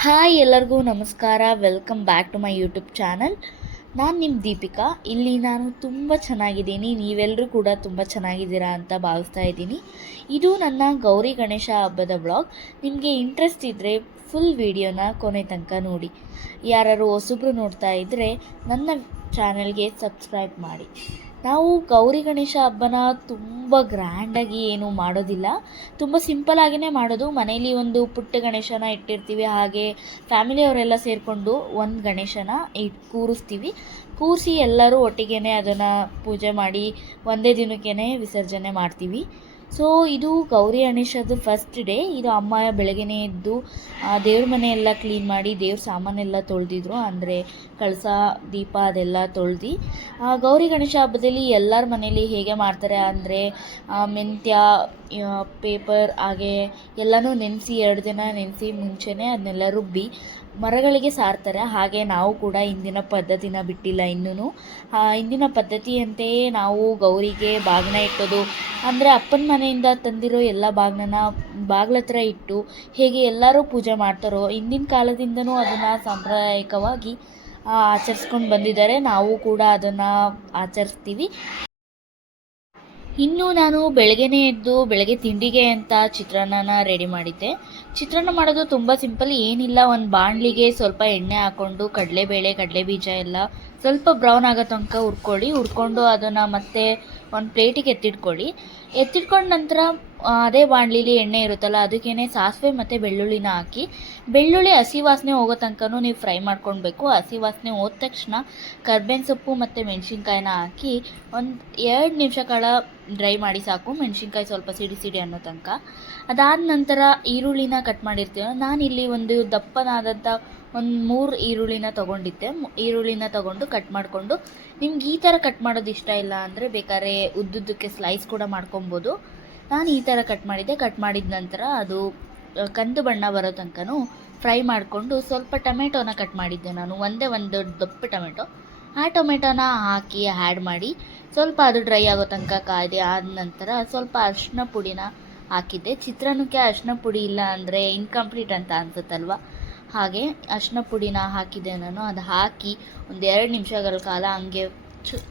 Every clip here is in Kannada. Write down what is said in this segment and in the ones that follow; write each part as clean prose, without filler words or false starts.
ಹಾಯ್ ಎಲ್ಲರಿಗೂ ನಮಸ್ಕಾರ. Welcome back to my YouTube channel. ನಾನು ನಿಮ್ಮ ದೀಪಿಕಾ. ಇಲ್ಲಿ ನಾನು ತುಂಬ ಚೆನ್ನಾಗಿದ್ದೀನಿ, ನೀವೆಲ್ಲರೂ ಕೂಡ ತುಂಬ ಚೆನ್ನಾಗಿದ್ದೀರಾ ಅಂತ ಭಾವಿಸ್ತಾ ಇದ್ದೀನಿ. ಇದು ನನ್ನ ಗೌರಿ ಗಣೇಶ ಹಬ್ಬದ ವ್ಲಾಗ್. ನಿಮಗೆ ಇಂಟ್ರೆಸ್ಟ್ ಇದ್ದರೆ ಫುಲ್ ವಿಡಿಯೋನ ಕೊನೆ ತನಕ ನೋಡಿ. ಯಾರು ಹೊಸಬ್ರು ನೋಡ್ತಾ ಇದ್ದರೆ ನನ್ನ ಚಾನಲ್ಗೆ ಸಬ್ಸ್ಕ್ರೈಬ್ ಮಾಡಿ. ನಾವು ಗೌರಿ ಗಣೇಶ ಹಬ್ಬನ ತುಂಬ ಗ್ರ್ಯಾಂಡಾಗಿ ಏನು ಮಾಡೋದಿಲ್ಲ, ತುಂಬ ಸಿಂಪಲಾಗಿಯೇ ಮಾಡೋದು. ಮನೇಲಿ ಒಂದು ಪುಟ್ಟ ಗಣೇಶನ ಇಟ್ಟಿರ್ತೀವಿ, ಹಾಗೆ ಫ್ಯಾಮಿಲಿಯವರೆಲ್ಲ ಸೇರಿಕೊಂಡು ಒಂದು ಗಣೇಶನ ಕೂರಿಸ್ತೀವಿ. ಕೂರಿಸಿ ಎಲ್ಲರೂ ಒಟ್ಟಿಗೆ ಅದನ್ನು ಪೂಜೆ ಮಾಡಿ ಒಂದೇ ದಿನಕ್ಕೇ ವಿಸರ್ಜನೆ ಮಾಡ್ತೀವಿ. ಸೊ ಇದು ಗೌರಿ ಗಣೇಶದ ಫಸ್ಟ್ ಡೇ. ಇದು ಅಮ್ಮ ಬೆಳಗ್ಗೆನೇ ಎದ್ದು ದೇವ್ರ ಮನೆಯೆಲ್ಲ ಕ್ಲೀನ್ ಮಾಡಿ ದೇವ್ರ ಸಾಮಾನೆಲ್ಲ ತೊಳೆದಿದ್ರು, ಅಂದರೆ ಕಳಸ ದೀಪ ಅದೆಲ್ಲ ತೊಳೆದು. ಗೌರಿ ಗಣೇಶ ಹಬ್ಬದಲ್ಲಿ ಎಲ್ಲರ ಮನೇಲಿ ಹೇಗೆ ಮಾಡ್ತಾರೆ ಅಂದರೆ ಮೆಂತ್ಯ ಪೇಪರ್ ಹಾಗೆ ಎಲ್ಲನೂ ನೆನೆಸಿ 2 ದಿನ ನೆನೆಸಿ ಮುಂಚೆನೇ ಅದನ್ನೆಲ್ಲ ರುಬ್ಬಿ ಮರಗಳಿಗೆ ಸಾರ್ತಾರೆ. ಹಾಗೆ ನಾವು ಕೂಡ ಇಂದಿನ ಪದ್ಧತಿನ ಬಿಟ್ಟಿಲ್ಲ ಇನ್ನೂ. ಇಂದಿನ ಪದ್ಧತಿಯಂತೆಯೇ ನಾವು ಗೌರಿಗೆ ಬಾಗಿನ ಇಟ್ಟೋದು, ಅಂದರೆ ಅಪ್ಪನ ಮನೆಯಿಂದ ತಂದಿರೋ ಎಲ್ಲ ಬಾಗಿನ ಬಾಗ್ಲ ಹತ್ರ ಇಟ್ಟು ಹೇಗೆ ಎಲ್ಲರೂ ಪೂಜೆ ಮಾಡ್ತಾರೋ ಹಿಂದಿನ ಕಾಲದಿಂದನೂ ಅದನ್ನು ಸಾಂಪ್ರದಾಯಿಕವಾಗಿ ಆಚರಿಸ್ಕೊಂಡು ಬಂದಿದ್ದಾರೆ. ನಾವು ಕೂಡ ಅದನ್ನು ಆಚರಿಸ್ತೀವಿ. ಇನ್ನು ನಾನು ಬೆಳಗ್ಗೆನೇ ಎದ್ದು ಬೆಳಗ್ಗೆ ತಿಂಡಿಗೆ ಅಂತ ಚಿತ್ರಾನ್ನನ ರೆಡಿ ಮಾಡಿದ್ದೆ. ಚಿತ್ರಾನ್ನ ಮಾಡೋದು ತುಂಬ ಸಿಂಪಲ್, ಏನಿಲ್ಲ. ಒಂದು ಬಾಣಲಿಗೆ ಸ್ವಲ್ಪ ಎಣ್ಣೆ ಹಾಕ್ಕೊಂಡು ಕಡಲೆಬೇಳೆ ಕಡಲೆಬೀಜ ಎಲ್ಲ ಸ್ವಲ್ಪ ಬ್ರೌನ್ ಆಗೋ ತನಕ ಹುರ್ಕೊಂಡು ಅದನ್ನು ಮತ್ತೆ ಒಂದು ಪ್ಲೇಟಿಗೆ ಎತ್ತಿಟ್ಕೊಂಡು ನಂತರ ಅದೇ ಬಾಣಲಿಲಿ ಎಣ್ಣೆ ಇರುತ್ತಲ್ಲ ಅದಕ್ಕೇ ಸಾಸಿವೆ ಮತ್ತು ಬೆಳ್ಳುಳ್ಳಿನ ಹಾಕಿ, ಬೆಳ್ಳುಳ್ಳಿ ಹಸಿ ವಾಸನೆ ಹೋಗೋ ತನಕನೂ ನೀವು ಫ್ರೈ ಮಾಡ್ಕೊಳ್ಬೇಕು. ಹಸಿ ವಾಸನೆ ಹೋದ ತಕ್ಷಣ ಕರ್ಬೇವಿನ ಸೊಪ್ಪು ಮತ್ತು ಮೆಣಸಿನ್ಕಾಯಿನ ಹಾಕಿ ಒಂದು 2 ನಿಮಿಷ ಕಾಲ ಡ್ರೈ ಮಾಡಿ ಸಾಕು, ಮೆಣಸಿನ್ಕಾಯಿ ಸ್ವಲ್ಪ ಸಿಡಿ ಅನ್ನೋ ತನಕ. ಅದಾದ ನಂತರ ಈರುಳ್ಳಿನ ಕಟ್ ಮಾಡಿರ್ತೀವಿ. ನಾನಿಲ್ಲಿ ಒಂದು ದಪ್ಪನಾದಂಥ ಒಂದು 3 ಈರುಳ್ಳಿನ ತೊಗೊಂಡಿದ್ದೆ. ಈರುಳ್ಳಿನ ತೊಗೊಂಡು ಕಟ್ ಮಾಡಿಕೊಂಡು, ನಿಮ್ಗೆ ಈ ಥರ ಕಟ್ ಮಾಡೋದು ಇಷ್ಟ ಇಲ್ಲ ಅಂದರೆ ಬೇಕಾದ್ರೆ ಉದ್ದುದ್ದಕ್ಕೆ ಸ್ಲೈಸ್ ಕೂಡ ಮಾಡ್ಕೊಬೋದು. ನಾನು ಈ ಥರ ಕಟ್ ಮಾಡಿದ್ದೆ. ಕಟ್ ಮಾಡಿದ ನಂತರ ಅದು ಕಂದು ಬಣ್ಣ ಬರೋ ತನಕನೂ ಫ್ರೈ ಮಾಡಿಕೊಂಡು ಸ್ವಲ್ಪ ಟೊಮೆಟೊನ ಕಟ್ ಮಾಡಿದ್ದೆ ನಾನು, ಒಂದು ದಪ್ಪ ಟೊಮೆಟೊ. ಆ ಟೊಮೆಟೊನ ಹಾಕಿ ಆ್ಯಡ್ ಮಾಡಿ ಸ್ವಲ್ಪ ಅದು ಡ್ರೈ ಆಗೋ ತನಕ ಕಾಯ್ದೆ. ಆದ ನಂತರ ಸ್ವಲ್ಪ ಅರಿಶಿನ ಪುಡಿನ ಹಾಕಿದ್ದೆ. ಚಿತ್ರಾನ್ನಕ್ಕೆ ಅರಿಶಿನ ಪುಡಿ ಇಲ್ಲ ಅಂದರೆ ಇನ್ಕಂಪ್ಲೀಟ್ ಅಂತ ಅನ್ಸುತ್ತಲ್ವ, ಹಾಗೆ ಅರಿಶಿನ ಪುಡಿನ ಹಾಕಿದ್ದೆ ನಾನು. ಅದು ಹಾಕಿ ಒಂದು 2 ನಿಮಿಷಗಳ ಕಾಲ ಹಂಗೆ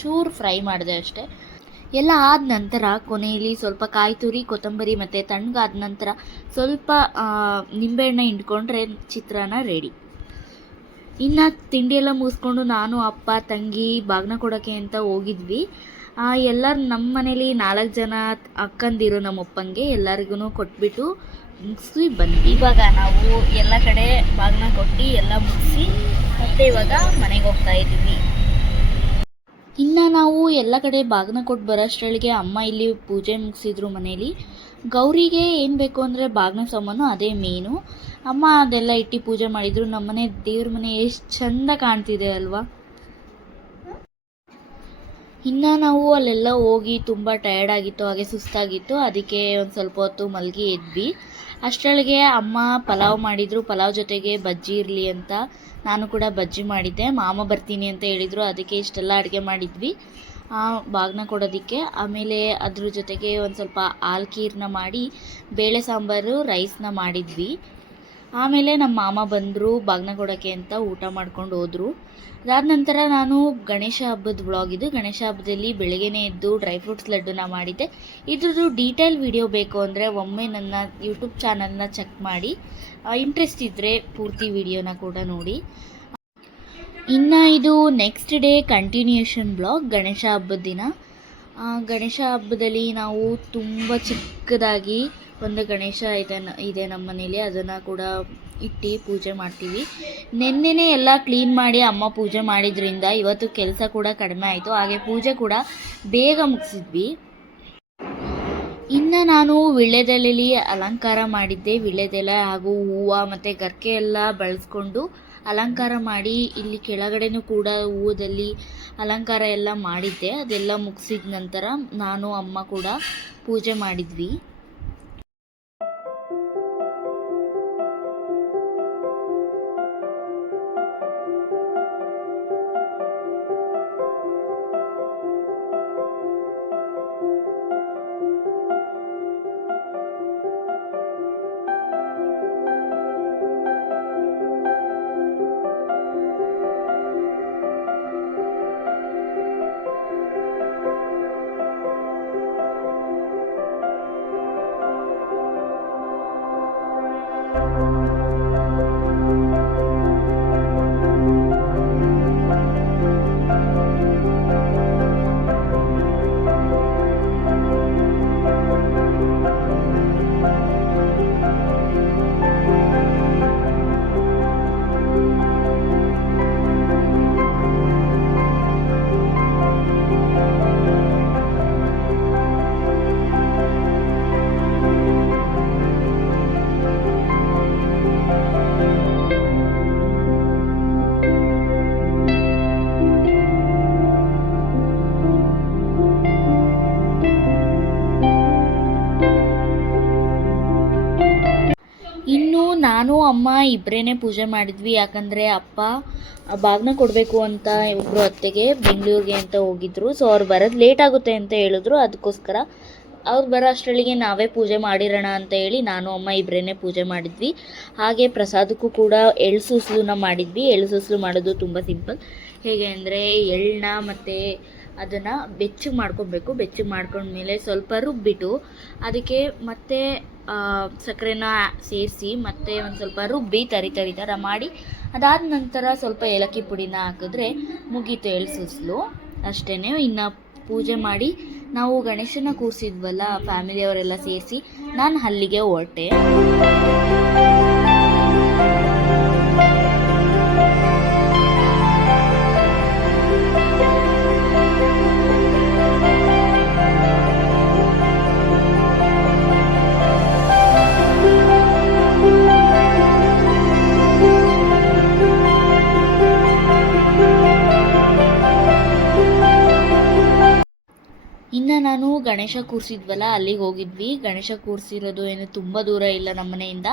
ಚೂರು ಫ್ರೈ ಮಾಡಿದೆ ಅಷ್ಟೇ. ಎಲ್ಲ ಆದ ನಂತರ ಕೊನೆಯಲ್ಲಿ ಸ್ವಲ್ಪ ಕಾಯಿ ತುರಿ, ಕೊತ್ತಂಬರಿ ಮತ್ತು ತಣ್ಣಗಾದ ನಂತರ ಸ್ವಲ್ಪ ನಿಂಬೆಹಣ್ಣೆ ಹಿಂಡ್ಕೊಂಡ್ರೆ ಚಿತ್ರಾನ್ನ ರೆಡಿ. ಇನ್ನು ತಿಂಡಿಯೆಲ್ಲ ಮುಗಿಸ್ಕೊಂಡು ನಾನು ಅಪ್ಪ ತಂಗಿ ಬಾಗಿನ ಕೊಡೋಕ್ಕೆ ಅಂತ ಹೋಗಿದ್ವಿ. ಎಲ್ಲರೂ ನಮ್ಮ ಮನೇಲಿ 4 ಜನ ಅಕ್ಕಂದಿರು ನಮ್ಮ ಅಪ್ಪಂಗೆ ಎಲ್ಲರಿಗೂ ಕೊಟ್ಬಿಟ್ಟು ಮುಗಿಸಿ ಬಂದ್ವಿ. ಇವಾಗ ನಾವು ಎಲ್ಲ ಕಡೆ ಬಾಗಿನ ಕೊಟ್ಟು ಎಲ್ಲ ಮುಗಿಸಿ ಮತ್ತೆ ಇವಾಗ ಮನೆಗೆ ಹೋಗ್ತಾ ಇದ್ದೀವಿ. ಇನ್ನು ನಾವು ಎಲ್ಲ ಕಡೆ ಬಾಗಿನ ಕೊಟ್ಟು ಬರೋಷ್ಟರೊಳಗೆ ಅಮ್ಮ ಇಲ್ಲಿ ಪೂಜೆ ಮುಗಿಸಿದ್ರು ಮನೇಲಿ. ಗೌರಿಗೆ ಏನು ಬೇಕು ಅಂದರೆ ಬಾಗಿನ ಸಾಮಾನು ಅದೇ ಮೇನು. ಅಮ್ಮ ಅದೆಲ್ಲ ಇಟ್ಟು ಪೂಜೆ ಮಾಡಿದರು. ನಮ್ಮನೆ ದೇವ್ರ ಮನೆ ಎಷ್ಟು ಚೆಂದ ಕಾಣ್ತಿದೆ ಅಲ್ವಾ. ಇನ್ನು ನಾವು ಅಲ್ಲೆಲ್ಲ ಹೋಗಿ ತುಂಬ ಟಯರ್ಡ್ ಆಗಿತ್ತು, ಹಾಗೆ ಸುಸ್ತಾಗಿತ್ತು. ಅದಕ್ಕೆ ಒಂದು ಸ್ವಲ್ಪ ಹೊತ್ತು ಮಲಗಿ ಎದ್ವಿ. ಅಷ್ಟರೊಳಗೆ ಅಮ್ಮ ಪಲಾವ್ ಮಾಡಿದರು. ಪಲಾವ್ ಜೊತೆಗೆ ಬಜ್ಜಿ ಇರಲಿ ಅಂತ ನಾನು ಕೂಡ ಬಜ್ಜಿ ಮಾಡಿದ್ದೆ. ಮಾಮ ಬರ್ತೀನಿ ಅಂತ ಹೇಳಿದರು, ಅದಕ್ಕೆ ಇಷ್ಟೆಲ್ಲ ಅಡುಗೆ ಮಾಡಿದ್ವಿ ಬಾಗಿನ ಕೊಡೋದಕ್ಕೆ. ಆಮೇಲೆ ಅದ್ರ ಜೊತೆಗೆ ಒಂದು ಸ್ವಲ್ಪ ಹಾಲು ಖೀರನ್ನ ಮಾಡಿ ಬೇಳೆ ಸಾಂಬಾರು ರೈಸ್ನ ಮಾಡಿದ್ವಿ. ಆಮೇಲೆ ನಮ್ಮ ಮಾಮ ಬಂದರು ಬಾಗಿನ ಕೊಡೋಕ್ಕೆ ಅಂತ, ಊಟ ಮಾಡ್ಕೊಂಡು ಹೋದರು. ಅದಾದ ನಂತರ ನಾನು ಗಣೇಶ ಹಬ್ಬದ ವ್ಲಾಗ್ ಇದು. ಗಣೇಶ ಹಬ್ಬದಲ್ಲಿ ಬೆಳಗ್ಗೆನೇ ಎದ್ದು ಡ್ರೈ ಫ್ರೂಟ್ಸ್ ಲಡ್ಡುನ ಮಾಡಿದ್ದೆ. ಇದ್ರದ್ದು ಡೀಟೇಲ್ ವಿಡಿಯೋ ಬೇಕು ಅಂದರೆ ಒಮ್ಮೆ ನನ್ನ ಯೂಟ್ಯೂಬ್ ಚಾನಲ್ನ ಚೆಕ್ ಮಾಡಿ. ಇಂಟ್ರೆಸ್ಟ್ ಇದ್ದರೆ ಪೂರ್ತಿ ವಿಡಿಯೋನ ಕೂಡ ನೋಡಿ. ಇನ್ನು ಇದು next day continuation blog. Ganesha ಹಬ್ಬದ ದಿನ ಗಣೇಶ ಹಬ್ಬದಲ್ಲಿ ನಾವು ತುಂಬ ಚಿಕ್ಕದಾಗಿ ಒಂದು ಗಣೇಶ ಇದೆ ನಮ್ಮ ಮನೇಲಿ, ಅದನ್ನು ಕೂಡ ಇಟ್ಟು ಪೂಜೆ ಮಾಡ್ತೀವಿ. ನೆನ್ನೆನೇ ಎಲ್ಲ ಕ್ಲೀನ್ ಮಾಡಿ ಅಮ್ಮ ಪೂಜೆ ಮಾಡಿದ್ರಿಂದ ಇವತ್ತು ಕೆಲಸ ಕೂಡ ಕಡಿಮೆ ಆಯಿತು, ಹಾಗೆ ಪೂಜೆ ಕೂಡ ಬೇಗ ಮುಗಿಸಿದ್ವಿ. ಇನ್ನು ನಾನು ವೀಳ್ಯದೆಲೆಯಲ್ಲಿ ಅಲಂಕಾರ ಮಾಡಿದ್ದೆ. ವೀಳ್ಯದೆಲೆ ಹಾಗೂ ಹೂವು ಮತ್ತು ಗರ್ಕೆ ಎಲ್ಲ ಬಳಸ್ಕೊಂಡು ಅಲಂಕಾರ ಮಾಡಿ, ಇಲ್ಲಿ ಕೆಳಗಡೆನೂ ಕೂಡ ಹೂವದಲ್ಲಿ ಅಲಂಕಾರ ಎಲ್ಲ ಮಾಡಿದ್ದೆ. ಅದೆಲ್ಲ ಮುಗಿಸಿದ ನಂತರ ನಾನು ಅಮ್ಮ ಕೂಡ ಪೂಜೆ ಮಾಡಿದ್ವಿ. ಇನ್ನು ನಾನು ಅಮ್ಮ ಇಬ್ಬರೇ ಪೂಜೆ ಮಾಡಿದ್ವಿ. ಯಾಕಂದರೆ ಅಪ್ಪ ಬಾಗ್ನ ಕೊಡಬೇಕು ಅಂತ ಒಬ್ಬರು ಅತ್ತೆಗೆ ಬೆಂಗಳೂರಿಗೆ ಅಂತ ಹೋಗಿದ್ರು. ಸೊ ಅವ್ರು ಬರೋದು ಲೇಟ್ ಆಗುತ್ತೆ ಅಂತ ಹೇಳಿದ್ರು. ಅದಕ್ಕೋಸ್ಕರ ಅವ್ರು ಬರೋ ಅಷ್ಟರೊಳಗೆ ನಾವೇ ಪೂಜೆ ಮಾಡಿರೋಣ ಅಂತ ಹೇಳಿ ನಾನು ಅಮ್ಮ ಇಬ್ಬರೇ ಪೂಜೆ ಮಾಡಿದ್ವಿ. ಹಾಗೆ ಪ್ರಸಾದಕ್ಕೂ ಕೂಡ ಎಳ್ಳು ಸೂಸ್ಲನ್ನ ಮಾಡಿದ್ವಿ. ಎಳ್ಳು ಸೂಸ್ಲು ಮಾಡೋದು ತುಂಬ ಸಿಂಪಲ್. ಹೇಗೆ ಅಂದರೆ ಎಳ್ಳನ್ನ ಮತ್ತು ಅದನ್ನು ಬೆಚ್ಚಗೆ ಮಾಡ್ಕೊಬೇಕು. ಬೆಚ್ಚಗೆ ಮಾಡ್ಕೊಂಡ್ಮೇಲೆ ಸ್ವಲ್ಪ ರುಬ್ಬಿಟ್ಟು ಅದಕ್ಕೆ ಮತ್ತೆ ಸಕ್ಕರೆನ ಸೇರಿಸಿ ಮತ್ತೆ ಒಂದು ಸ್ವಲ್ಪ ರುಬ್ಬಿ ತರಿ ಥರ ಮಾಡಿ ಅದಾದ ನಂತರ ಸ್ವಲ್ಪ ಏಲಕ್ಕಿ ಪುಡಿನ ಹಾಕಿದ್ರೆ ಮುಗೀತು ಎಳ್ಳು ಸೂಸ್ಲು. ಅಷ್ಟೇ. ಇನ್ನು ಪೂಜೆ ಮಾಡಿ ನಾವು ಗಣೇಶನ ಕೂರಿಸಿದ್ವಲ್ಲ, ಫ್ಯಾಮಿಲಿಯವರೆಲ್ಲ ಸೇರಿಸಿ ನಾನು ಅಲ್ಲಿಗೆ ಹೊರಟೆ. ಇನ್ನು ನಾನು ಗಣೇಶ ಕೂರಿಸಿದ್ವಲ್ಲ ಅಲ್ಲಿಗೆ ಹೋಗಿದ್ವಿ. ಗಣೇಶ ಕೂರಿಸಿರೋದು ಏನು ತುಂಬ ದೂರ ಇಲ್ಲ ನಮ್ಮ ಮನೆಯಿಂದ.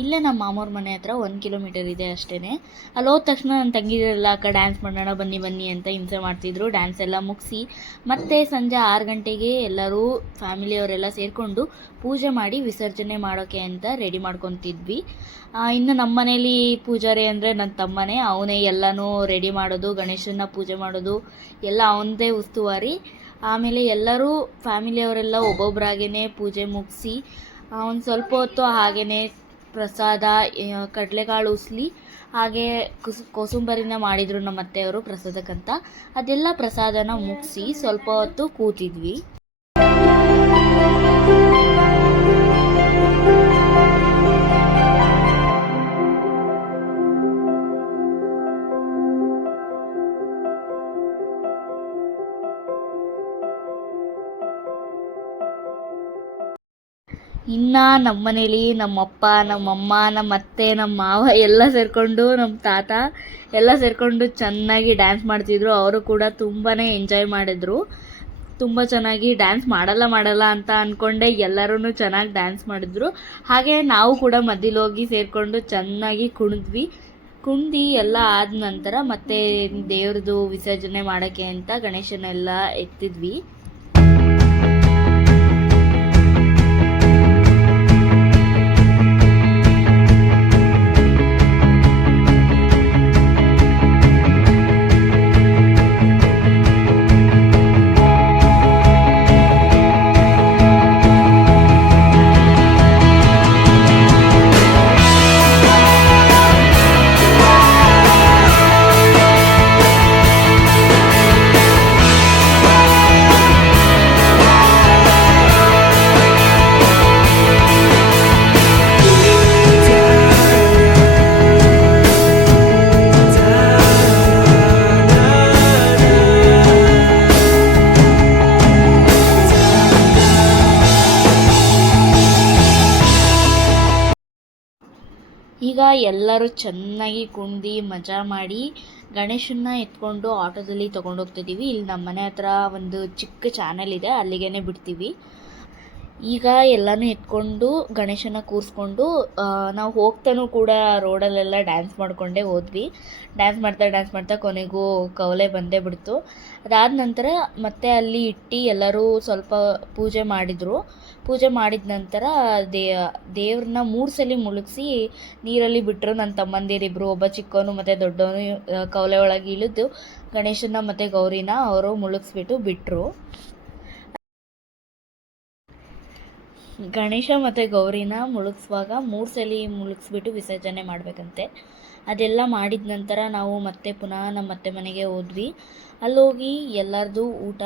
ಇಲ್ಲೇ ನಮ್ಮ ಮಾಮವ್ರ ಮನೆ ಹತ್ರ 1 ಕಿಲೋಮೀಟರ್ ಇದೆ ಅಷ್ಟೇ. ಅಲ್ಲಿ ಹೋದ ತಕ್ಷಣ ನನ್ನ ತಂಗಿರೆಲ್ಲ ಅಕ್ಕ ಡ್ಯಾನ್ಸ್ ಮಾಡೋಣ ಬನ್ನಿ ಅಂತ ಹಿಂಸೆ ಮಾಡ್ತಿದ್ರು. ಡ್ಯಾನ್ಸ್ ಎಲ್ಲ ಮುಗಿಸಿ ಮತ್ತೆ ಸಂಜೆ 6 ಗಂಟೆಗೆ ಎಲ್ಲರೂ ಫ್ಯಾಮಿಲಿಯವರೆಲ್ಲ ಸೇರಿಕೊಂಡು ಪೂಜೆ ಮಾಡಿ ವಿಸರ್ಜನೆ ಮಾಡೋಕ್ಕೆ ಅಂತ ರೆಡಿ ಮಾಡ್ಕೊತಿದ್ವಿ. ಇನ್ನು ನಮ್ಮ ಮನೇಲಿ ಪೂಜಾರಿ ಅಂದರೆ ನನ್ನ ತಮ್ಮನೇ. ಅವನೇ ಎಲ್ಲನೂ ರೆಡಿ ಮಾಡೋದು, ಗಣೇಶನ ಪೂಜೆ ಮಾಡೋದು ಎಲ್ಲ ಅವನದೇ ಉಸ್ತುವಾರಿ. ಆಮೇಲೆ ಎಲ್ಲರೂ ಫ್ಯಾಮಿಲಿಯವರೆಲ್ಲ ಒಬ್ಬೊಬ್ಬರಾಗೇ ಪೂಜೆ ಮುಗಿಸಿ ಒಂದು ಸ್ವಲ್ಪ ಹೊತ್ತು ಹಾಗೇ ಪ್ರಸಾದ, ಕಡಲೆಕಾಳು ಉಸ್ಲಿ, ಹಾಗೆ ಕೋಸಂಬರಿನ ಮಾಡಿದರು ನಮ್ಮ ಅತ್ತೆಯವರು ಪ್ರಸಾದಕ್ಕಂತ. ಅದೆಲ್ಲ ಪ್ರಸಾದನ ಮುಗಿಸಿ ಸ್ವಲ್ಪ ಹೊತ್ತು ಕೂತಿದ್ವಿ. ಇನ್ನು ನಮ್ಮ ಮನೇಲಿ ನಮ್ಮಪ್ಪ, ನಮ್ಮಮ್ಮ, ನಮ್ಮ ಅತ್ತೆ, ನಮ್ಮ ಮಾವ ಎಲ್ಲ ಸೇರಿಕೊಂಡು, ನಮ್ಮ ತಾತ ಎಲ್ಲ ಸೇರಿಕೊಂಡು ಚೆನ್ನಾಗಿ ಡ್ಯಾನ್ಸ್ ಮಾಡ್ತಿದ್ರು. ಅವರು ಕೂಡ ತುಂಬಾ ಎಂಜಾಯ್ ಮಾಡಿದ್ರು. ತುಂಬ ಚೆನ್ನಾಗಿ ಡ್ಯಾನ್ಸ್ ಮಾಡಲ್ಲ ಅಂತ ಅಂದ್ಕೊಂಡೆ, ಎಲ್ಲರೂ ಚೆನ್ನಾಗಿ ಡ್ಯಾನ್ಸ್ ಮಾಡಿದ್ರು. ಹಾಗೆ ನಾವು ಕೂಡ ಮಧ್ಯದಲ್ಲಿ ಹೋಗಿ ಸೇರಿಕೊಂಡು ಚೆನ್ನಾಗಿ ಕುಣಿದ್ವಿ ಎಲ್ಲ ಆದ ನಂತರ ಮತ್ತೆ ದೇವ್ರದ್ದು ವಿಸರ್ಜನೆ ಮಾಡೋಕ್ಕೆ ಅಂತ ಗಣೇಶನೆಲ್ಲ ಎತ್ತಿದ್ವಿ. ಈಗ ಎಲ್ಲರೂ ಚೆನ್ನಾಗಿ ಕುಣಿದು ಮಜಾ ಮಾಡಿ ಗಣೇಶನ್ನ ಎತ್ಕೊಂಡು ಆಟೋದಲ್ಲಿ ತೊಗೊಂಡೋಗ್ತಿದ್ದೀವಿ. ಇಲ್ಲಿ ನಮ್ಮ ಮನೆ ಹತ್ರ ಒಂದು ಚಿಕ್ಕ ಚಾನಲ್ ಇದೆ, ಅಲ್ಲಿಗೇ ಬಿಡ್ತೀವಿ. ಈಗ ಎಲ್ಲನೂ ಎತ್ಕೊಂಡು ಗಣೇಶನ ಕೂರಿಸ್ಕೊಂಡು ನಾವು ಹೋಗ್ತಾನೂ ಕೂಡ ರೋಡಲ್ಲೆಲ್ಲ ಡ್ಯಾನ್ಸ್ ಮಾಡಿಕೊಂಡೇ ಹೋದ್ವಿ. ಡ್ಯಾನ್ಸ್ ಮಾಡ್ತಾ ಕೊನೆಗೂ ಕವಲೆ ಬಂದೇ ಬಿಡ್ತು. ಅದಾದ ನಂತರ ಮತ್ತೆ ಅಲ್ಲಿ ಇಟ್ಟು ಎಲ್ಲರೂ ಸ್ವಲ್ಪ ಪೂಜೆ ಮಾಡಿದರು. ಪೂಜೆ ಮಾಡಿದ ನಂತರ ದೇವ್ರನ್ನ 3 ಸಲ ಮುಳುಗಿಸಿ ನೀರಲ್ಲಿ ಬಿಟ್ಟರು. ನನ್ನ ತಮ್ಮಂದಿರಿಬ್ಬರು, ಒಬ್ಬ ಚಿಕ್ಕವನು ಮತ್ತು ದೊಡ್ಡವನು ಕವಲೆ ಒಳಗೆ ಇಳಿದು ಗಣೇಶನ ಮತ್ತು ಗೌರಿನ ಅವರು ಮುಳುಗಿಸ್ಬಿಟ್ಟು ಬಿಟ್ಟರು. ಗಣೇಶ ಮತ್ತು ಗೌರಿನ ಮುಳುಗಿಸುವಾಗ 3 ಸಲ ಮುಳುಗಿಸ್ಬಿಟ್ಟು ವಿಸರ್ಜನೆ ಮಾಡಬೇಕಂತೆ. ಅದೆಲ್ಲ ಮಾಡಿದ ನಂತರ ನಾವು ಮತ್ತೆ ಪುನಃ ನಮ್ಮ ಅತ್ತೆ ಮನೆಗೆ ಹೋದ್ವಿ. ಅಲ್ಲೋಗಿ ಎಲ್ಲರದು ಊಟ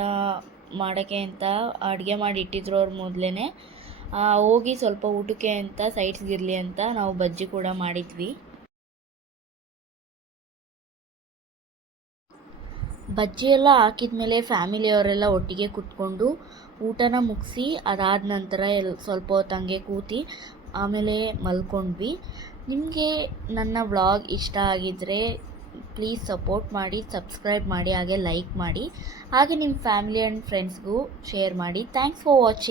ಮಾಡೋಕ್ಕೆ ಅಂತ ಅಡುಗೆ ಮಾಡಿ ಇಟ್ಟಿದ್ರು ಅವ್ರು ಮೊದಲೇ. ಹೋಗಿ ಸ್ವಲ್ಪ ಊಟಕ್ಕೆ ಅಂತ ಸೈಡ್ಸ್ಗಿರಲಿ ಅಂತ ನಾವು ಬಜ್ಜಿ ಕೂಡ ಮಾಡಿದ್ವಿ. ಬಜ್ಜಿ ಎಲ್ಲ ಹಾಕಿದ ಮೇಲೆ ಫ್ಯಾಮಿಲಿಯವರೆಲ್ಲ ಒಟ್ಟಿಗೆ ಕೂತ್ಕೊಂಡು ಊಟನ ಮುಗಿಸಿ ಅದಾದ ನಂತರ ಸ್ವಲ್ಪ ಹೊತ್ತು ಹಂಗೆ ಕೂತು ಆಮೇಲೆ ಮಲ್ಕೊಂಡ್ವಿ. ನಿಮಗೆ ನನ್ನ ವ್ಲಾಗ್ ಇಷ್ಟ ಆಗಿದ್ದರೆ ಪ್ಲೀಸ್ ಸಪೋರ್ಟ್ ಮಾಡಿ, ಸಬ್ಸ್ಕ್ರೈಬ್ ಮಾಡಿ, ಹಾಗೆ ಲೈಕ್ ಮಾಡಿ, ಹಾಗೆ ನಿಮ್ಮ ಫ್ಯಾಮಿಲಿ ಆ್ಯಂಡ್ ಫ್ರೆಂಡ್ಸ್ಗೂ ಶೇರ್ ಮಾಡಿ. Thanks for watching.